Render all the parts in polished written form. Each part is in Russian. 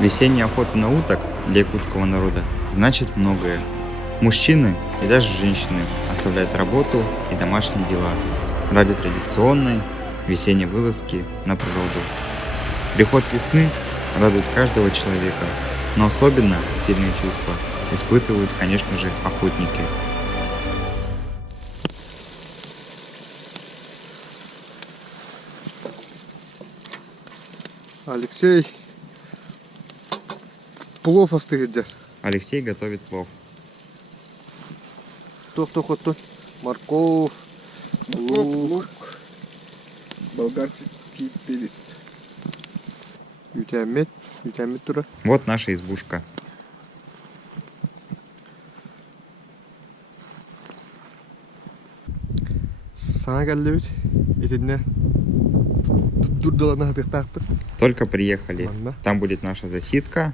Весенняя охота на уток для якутского народа значит многое. Мужчины и даже женщины оставляют работу и домашние дела ради традиционной весенней вылазки на природу. Приход весны радует каждого человека, но особенно сильные чувства испытывают, конечно же, охотники. Алексей плов остыгыдер. Алексей готовит плов. Тох-тох-тох. Морковь, лук, болгарский перец. Ютямет тура. Вот наша избушка. Сагаллевит. Итинне дурдалана хатыктакпыт. Только приехали. Ладно. Там будет наша засидка.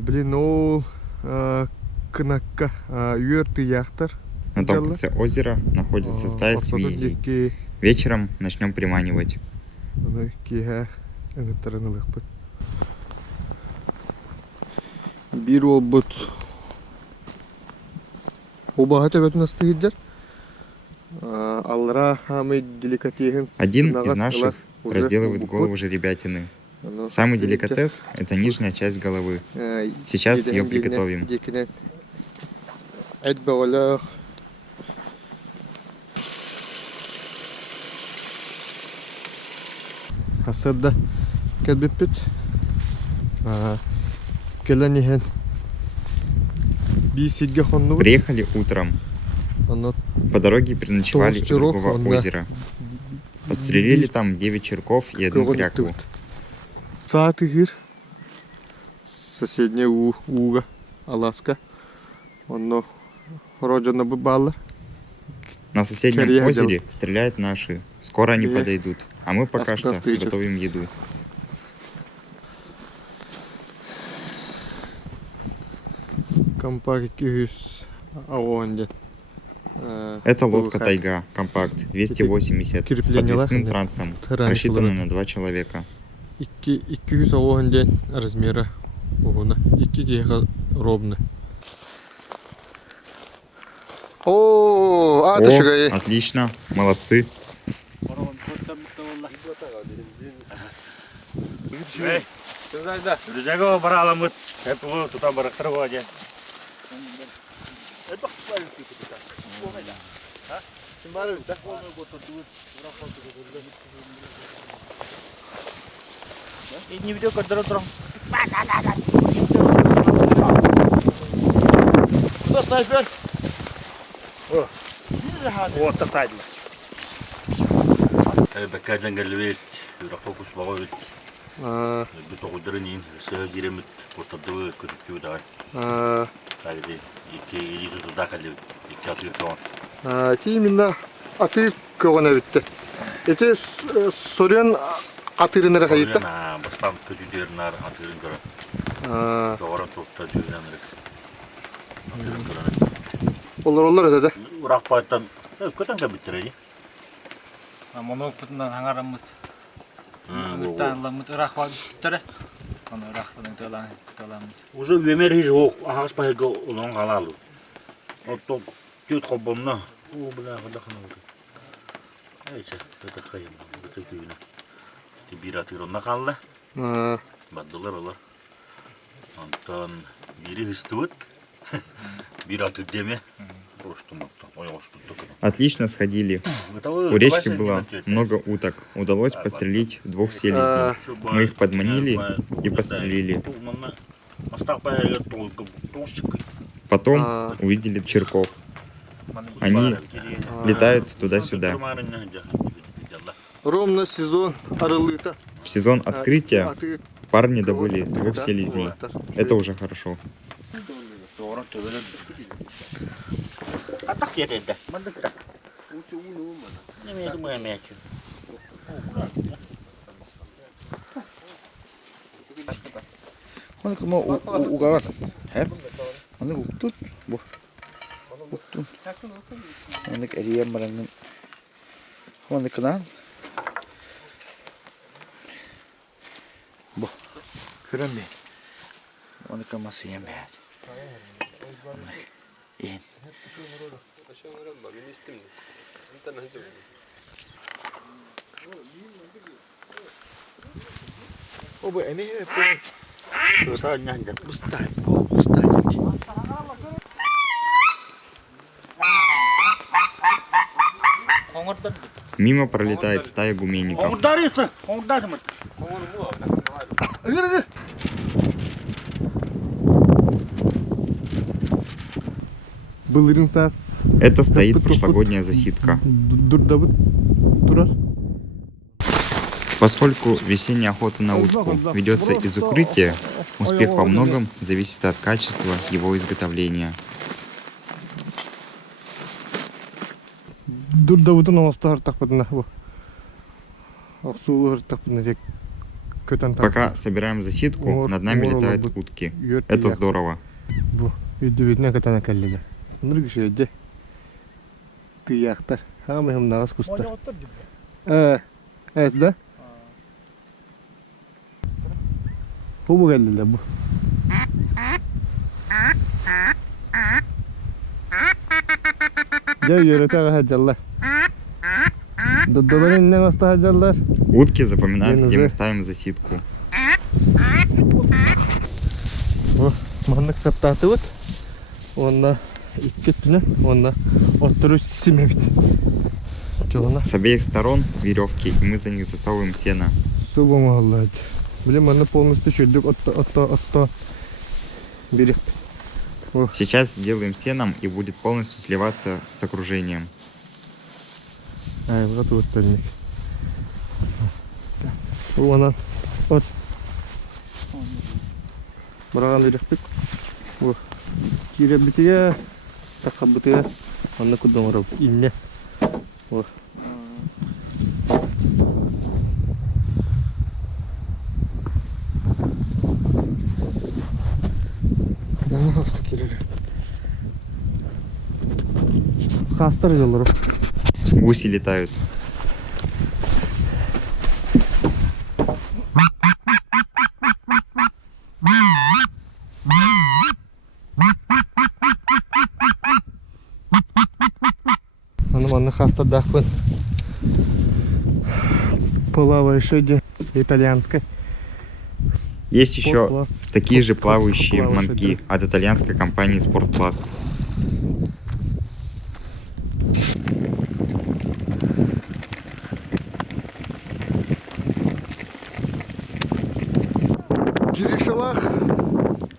Блин, ол кынакка юерты яхтар. На том конце озера находится стая свиней. Вечером начнем приманивать. Бир олбут. Обаға төбетін астығыдер. Аллара хамы деликатехен. Один из наших разделывает голову жеребятины. Самый деликатес – это нижняя часть головы. Сейчас ее приготовим. Асырда кәлбеппет. Келенихен бисигге хонну. Приехали утром. По дороге переночевали у другого озера. Подстрелили там 9 черков и 1 крякву. Саатыгыр. Соседняя уга. Аласка. Оно роджано быбало. На соседнем озере стреляют наши. Скоро они подойдут. А мы пока что готовим еду. Это лодка Тайга, компакт, 280, с подвесным трансом, рассчитанный на 2 человека. 200 размера. Ровно. О, отлично, молодцы. Рюкзака бараламыт, хеппу тутан барактырып аja. Не видео кадр утром. Кто снайпер? Вот тасайд. Бакадан галвет, фокус багавет. بتقدرني سجرمت وتدوي كتبتو ده كده يجي تدخل يكاتي كون تي منا أتي كونا بيت إتى سوريان أتيرنا رخيتا أنا بس تام كجودير نار أتيرن كرا كورن توتا جونا نرك أتيرن كرا الله هذا وراك بايتن كتن كبتري Монок бүтнен хангараммыт. Таңламыт рахвал düştüre. Аны рахтан таламыт. Уже вемери жок, ахас пайга улан галалу. Отто тют хобомна. О бля, хадахна. Эйче, это хайм, это күйүнө. Температура накалла. Баддылар олар. Антон бири хыстыбыт. Бираты деме. Отлично сходили. У речки было много уток. Удалось пострелить 2 селезней. Мы их подманили и пострелили. Потом увидели черков. Они летают туда-сюда. Ровно сезон арылыта. В сезон открытия парни добыли 2 селезней. Это уже хорошо. А так я это, мандак так. Не думаю, мяч. 오늘 그뭐 우가 해? 오늘 우뚝 뭐 우뚝 오늘 에리에 말하는 오늘 그날 뭐 그런데 Onu kaması yemeğe. İn. O bu eni hep Mustay. Мимо пролетает стая гуменников. Былырын сас. Это стоит прошлогодняя засидка. Турар. Поскольку весенняя охота на утку ведется из укрытия, успех во многом зависит от качества его изготовления. Дурдабытын оңоста хартақпытына. Ақсулы хартақпытына тек көтен тақ. Пока собираем засидку, над нами летают утки. Это здорово. Бу үйдібетіне көтен әкәлілі. Нұр күші өйде. Тыяқтар. Хамы нағыз күстар. Әс да? Бұл кәлілі бұл. Я үйреті хаджалар. Додолар иннен оста хаджалар. Утки запоминают, где мы ставим засидку. Маңдық саптаты бұд. Онда иккеттіне, онда оттыру симе бит. Жоғына. С обеих сторон веревки, и мы за них засовываем сено. Сугом Аллах. Блин, маны полностью чөйдік отто берег. Сейчас сделаем сеном и будет полностью сливаться с окружением. Вот вот тальник. Вон от. Бараган беректик. Вот. Кире бития, такка бития. Анна кудам араб. Инне. Вот. Хастар жолдары. Гуси летают. Анна хаста дахпын. Плавающая итальянская. Есть еще Спортпласт. такие же плавающие Плавающие, манки от итальянской компании Спортпласт.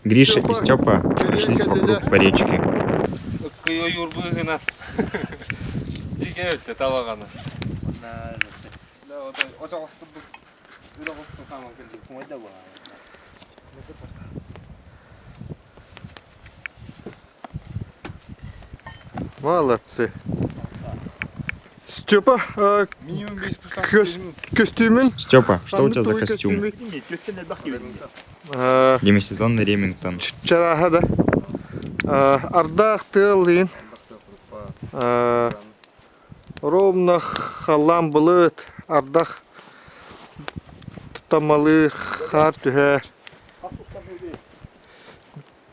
Гриша и Степа прошлись вокруг по речке. Кыйо юрбыгына. Жиге өттү табаганы. Молодцы. Степа, костюмин. Степа, что у тебя за костюм? Демисезонный Ремингтон. Чарахада. Ардах тылын. Ровно халам булыт. Ардах тамалы хар түхер.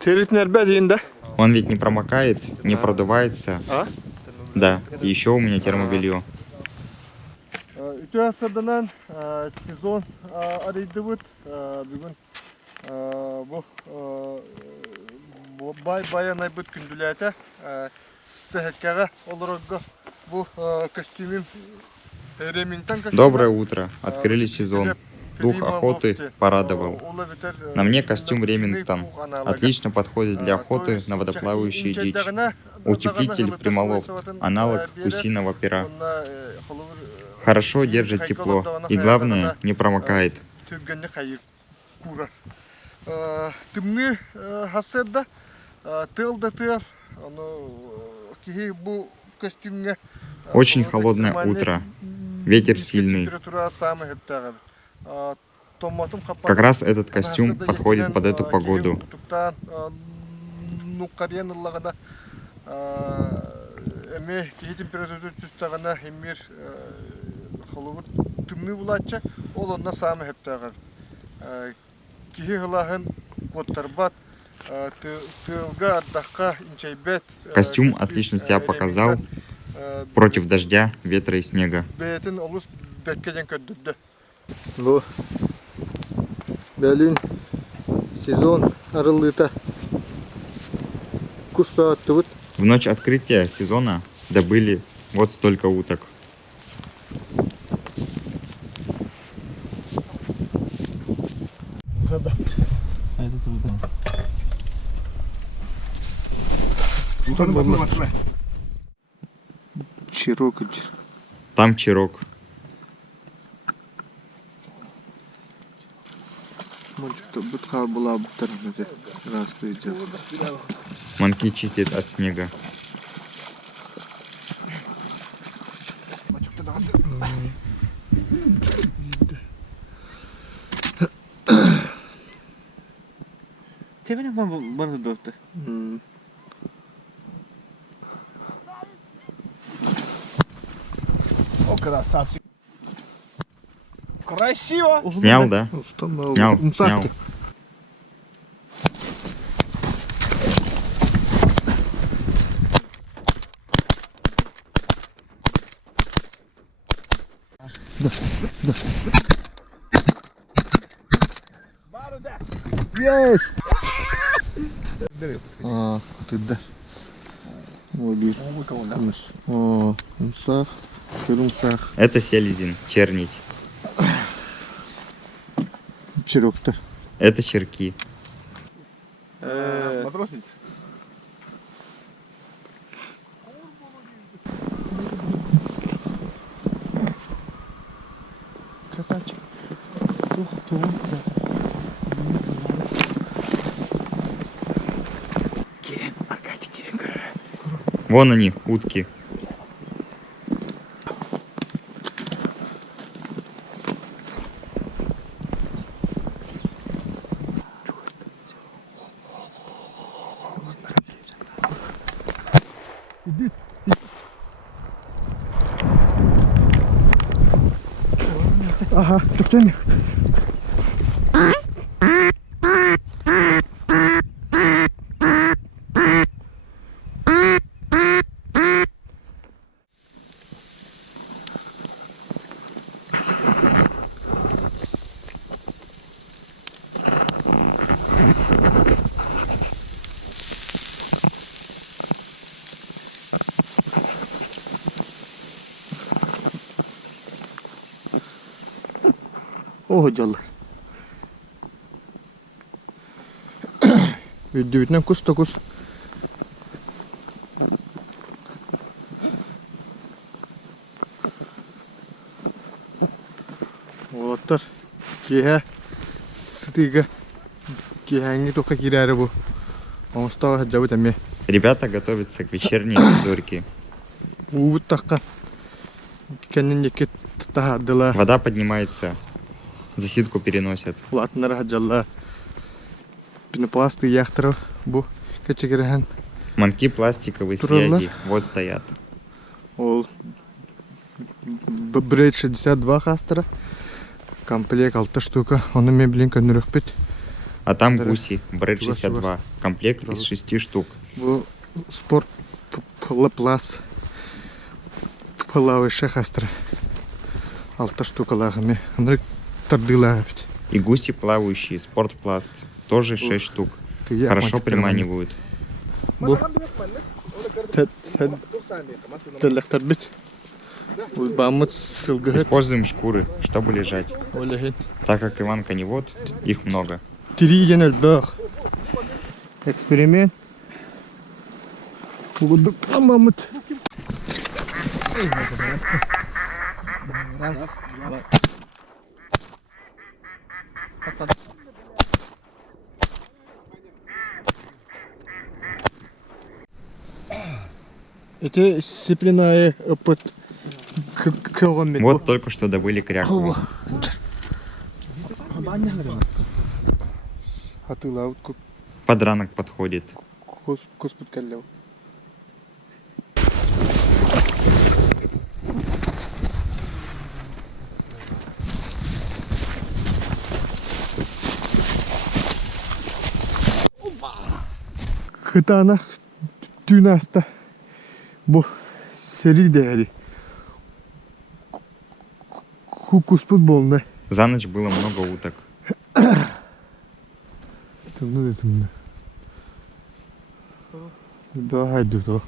Теритнер бәдейін да? Он ведь не промокает, не продувается. А? Да, и еще у меня термобелье. Үтө асырдынан сезон арыйды бұд. Бүгін бұл бай-баянай бұд күнділәті. Сәхеккеға олырығы бұл костюмим Ремингтон костюм. Доброе утро. Открыли сезон. Дух охоты порадовал. На мне костюм Ремингтон. Отлично подходит для охоты на водоплавающую дичь. Утеплитель Примолов. Аналог гусиного пера. Хорошо держит тепло. И главное, не промокает. Тымны хаседда. Тылда тыл. Бұл костюмге. Очень холодное утро. Ветер сильный. Как раз этот костюм подходит под эту погоду. Тылга ардаққа инчайбет. Костюм отлично себя показал против дождя, ветра и снега. Бетін олыс бәткеден көддірді. Бұл бәлін сезон арылыта. Кус бәуатты бұд. В ночь открытия сезона добыли вот столько уток. Чирок. Там чирок. Мальчик-то бутха была бутарнуте. Расту идет. Манки чистит от снега. Тебе бана досты. О, красавчик. Красиво. Снял, да? Снял, снял. Есть! Ты да. Ой, бир. Умсах. Кырымсах. Это селезень, чернить. Чирок-то. Это черки. Матросить. Красавчик. Вон они, утки. Ага, чоктойм. Ого, жалла. Үддүбүтүнөн кус токус. Олаттар кеһе сытыга кеһәңи тока кирәре бу. Омстага жабыт эме. Ребята готовятся к вечерней зорьке. Убут такка. Кеннен якет тахадыла. Вода поднимается, засидку переносят. Латнара жалла. Пенопласты яхтыры бу кечегерен. Манки пластиковые Трудно. связи вот стоят. Ол брейд 62 хастыра. Комплект 6 штука. Оны мен билен көнөрөк бит. А там Да. гуси, бред Чуваш, 62. Комплект из 6 штук. Бу спорт плас. Плавающая хастыра. 6 штука лагами. Аны тардыла бит. И гуси плавающие, спортпласт. Тоже 6 штук. Хорошо приманивают. Бу телектор бит. Бу бамыт сылгы. Используем шкуры, чтобы лежать. Олехин. Так как Иван коневод, их много. Тириден элбах. Эксперимент. Будук амамыт. Раз, два. Это дисциплинарный опыт. Вот только что добыли кряку. Хатыла Подранок подходит. коспут каллау. Хытанах тюнаста. Бу сери дери. Хукуспут болна. За ночь было много уток. Тымны тымны. Да, хайду то.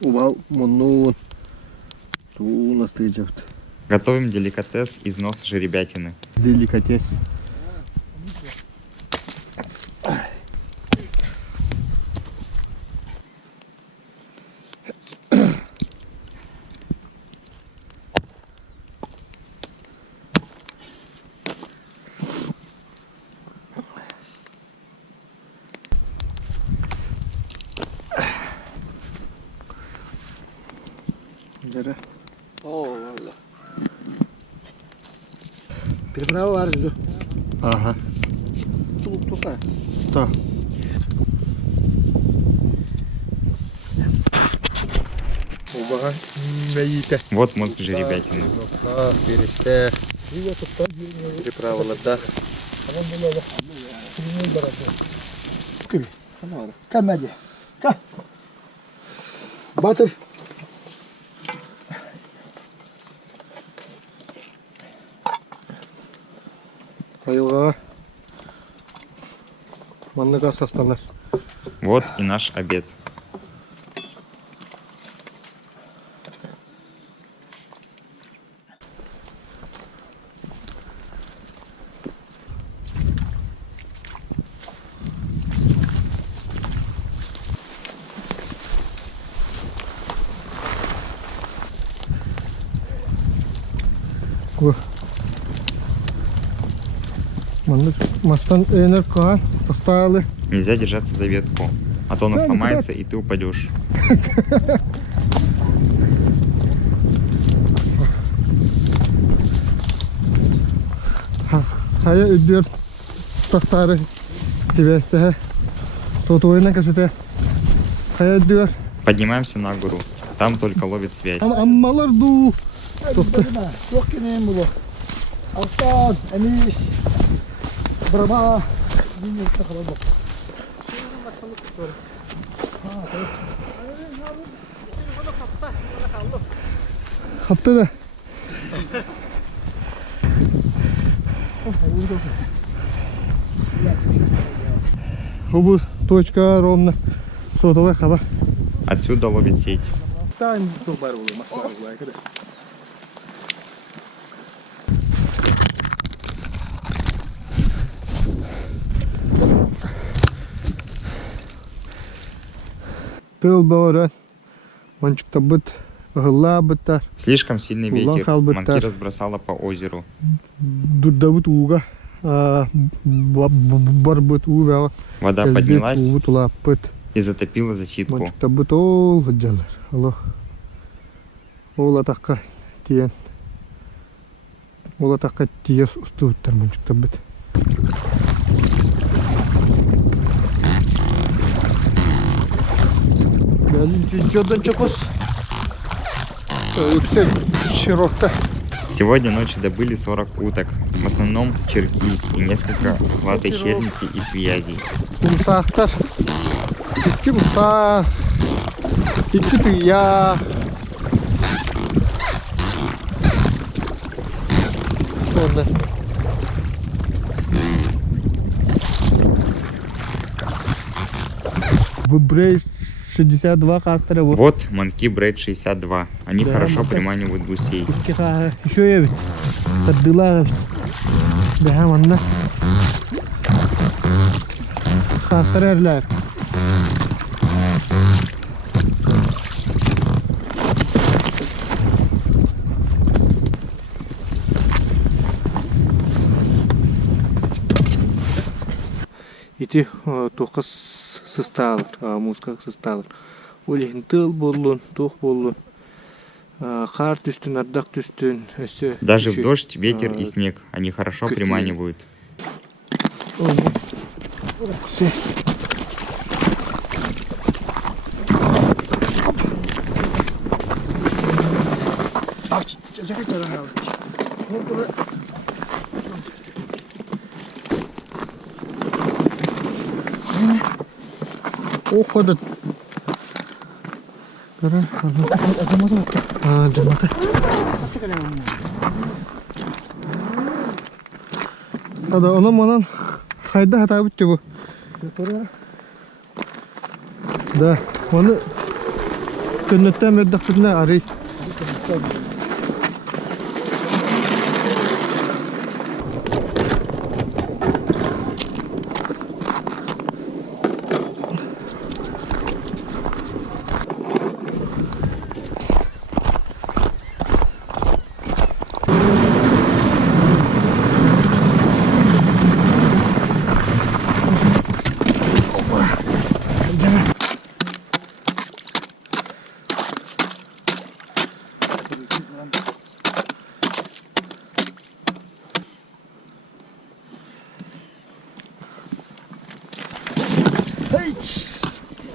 Убал монун. Ту настыджавт. Готовим деликатес из носа жеребятины. Деликатес. Дара. О, валла. Переправа арзу. Ага. Тука. Та. Убага мейте. Вот мозг жеребятины. Пересте. Переправа да. Камади. Ка. Батыр. Айылға. Манныға состанар. Вот и наш обед. Маннык мастан энер кан. Поставили. Нельзя держаться за ветку, а то она Да, сломается и ты упадешь. Хая үддер тақсары тивесте. Сотойна кашете. Хая үддер. Поднимаемся на гору. Там только ловит связь. Аммалар ду. Çok keneyim bu. Altan, Enis. Brahma. Bilmiyorum ne kadar bak. Kaptı da. Хубу точка ровно. Сотовая хаба. Отсюда ловит сеть. Тайм тубар булы маслар булай кеде. Тыл бора. Манчукта быт гыла быттар. Слишком сильный Улан ветер. халбыттар. Манки разбросала по озеру. Дуддабыт уга. Барбыт уга. Вода поднялась Утулапыт. и затопила засидку. Манчукта быт ол хаджалар. Аллах. Ол атакка тиен. Ол атакка тиес устуттар манчукта быт. Джодан чокос. Все широко. Сегодня ночью добыли 40 уток. В основном черки и несколько латой херники и связей. Умсахтар. İki umsah. İki tüya. Ondan. Выбрей 62 кастера. Вот манки Брейд 62. Они Да, хорошо манки. приманивают гусей. Еще я ведь. Кадыла. Да, манна. Кастера эрлер. Ити тоқыз сысталыр, музыка сысталыр. Олехин тыл болын, тоқ болын. Қар түстін, ардақ түстін. Даже в дождь, ветер и снег они хорошо костюме. приманивают. Все. Уходит. Жамата. Ада онан манан хайда хата битти бу. Да, оны көннөттөн бердикне арый.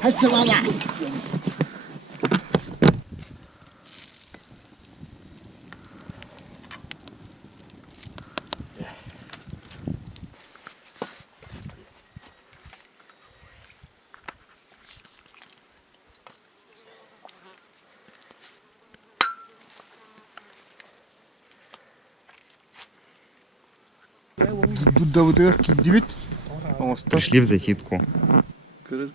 Hassabala. Будда вот это кидивит. Пришли в засидку. Кырыр.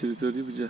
Территория бежал.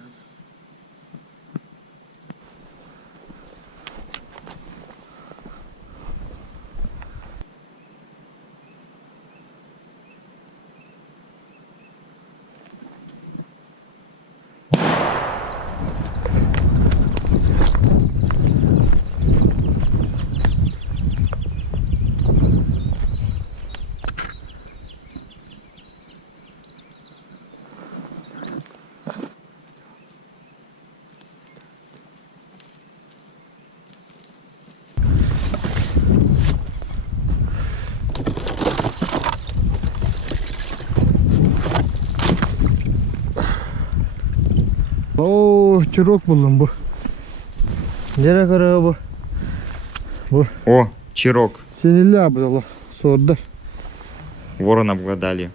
Oo, çırok buldum bu. Nereye kadar bu? О, чирок. Sinirli abi dolu. Sordular. Ворон обглодали.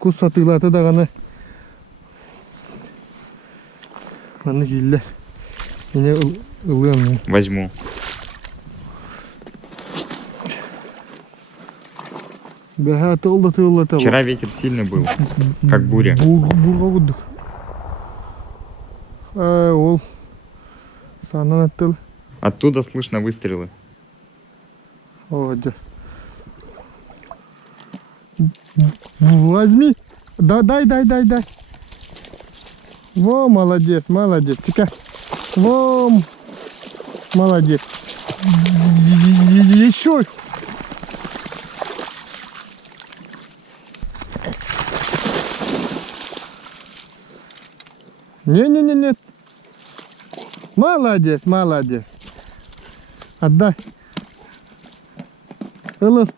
Kuz satıylatı da kanı. Kanı giller. Yine ılıyorum yani. Возьму. Beha tığıldı. Вчера ветер сильный был, как буря. Burga vurduk. Ol. Sandan attılı. Оттуда слышно выстрелы. Hadi. Возьми. Дай. Во, молодец. Чекай. Во, молодец. Еще. Не. Молодец. Отдай. Ылын.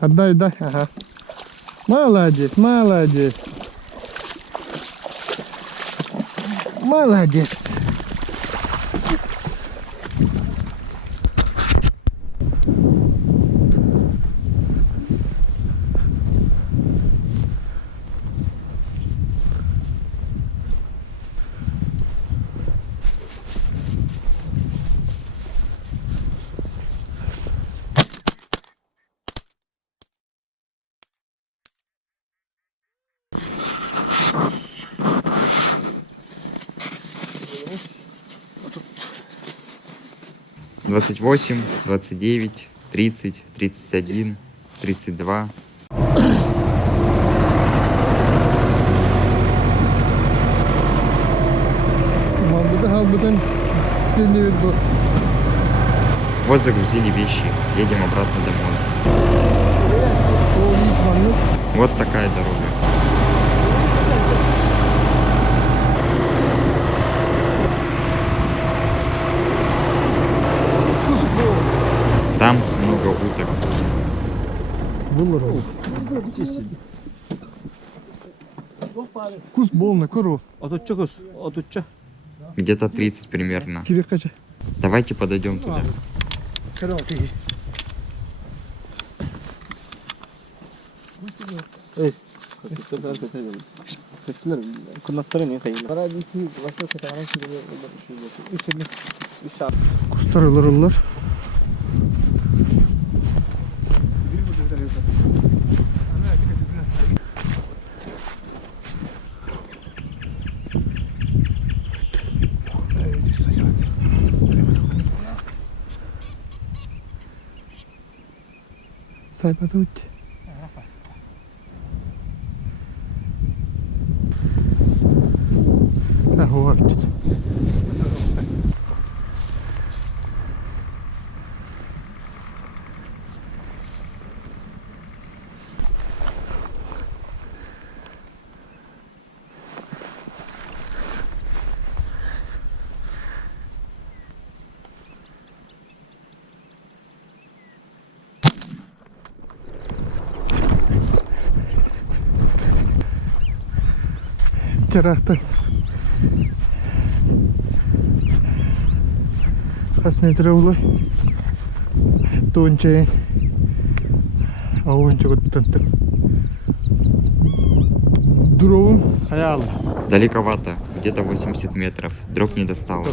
Отдай. Ага. Молодец. Двадцать 29, 30, 31, 32. Вот загрузили вещи, едем обратно домой. Вот такая дорога. Там много уток. Булыр. Кус болны көру. Отучча көз, отучча. Где-то 30 примерно. Кирек кача. Давайте подойдем туда. Кырыл кии. Кустар ылырылар. Сайпата өтті. Hova öttü. Cerahtan. Kas metre ulay. Тонче. Ауын чоготтантын. Дуровым хаялы. Далековато, где-то 80 метров. Дроп не достал.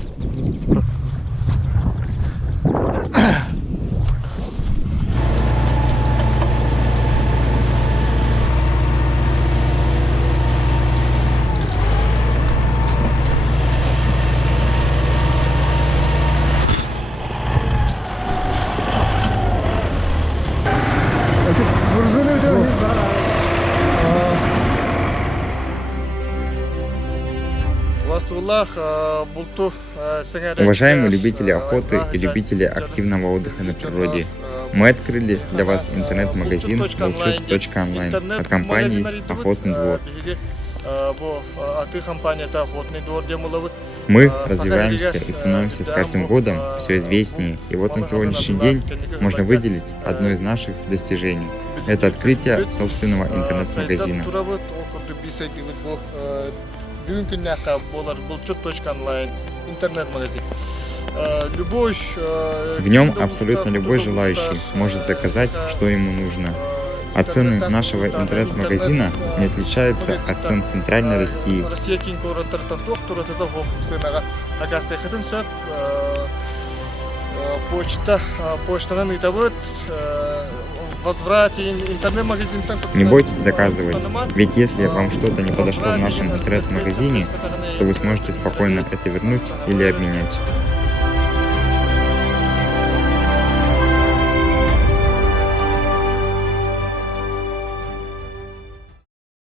Уважаемые любители охоты и любители активного отдыха на природе, мы открыли для вас интернет-магазин bulchut.online от компании «Охотный двор». Мы развиваемся и становимся с каждым годом все известнее, и вот на сегодняшний день можно выделить одно из наших достижений. Это открытие собственного интернет-магазина. В нем абсолютно любой желающий может заказать, что ему нужно. А цены нашего интернет-магазина не отличаются от цен Центральной России. Не бойтесь заказывать, ведь если вам что-то не подошло в нашем интернет-магазине, то вы сможете спокойно это вернуть или обменять.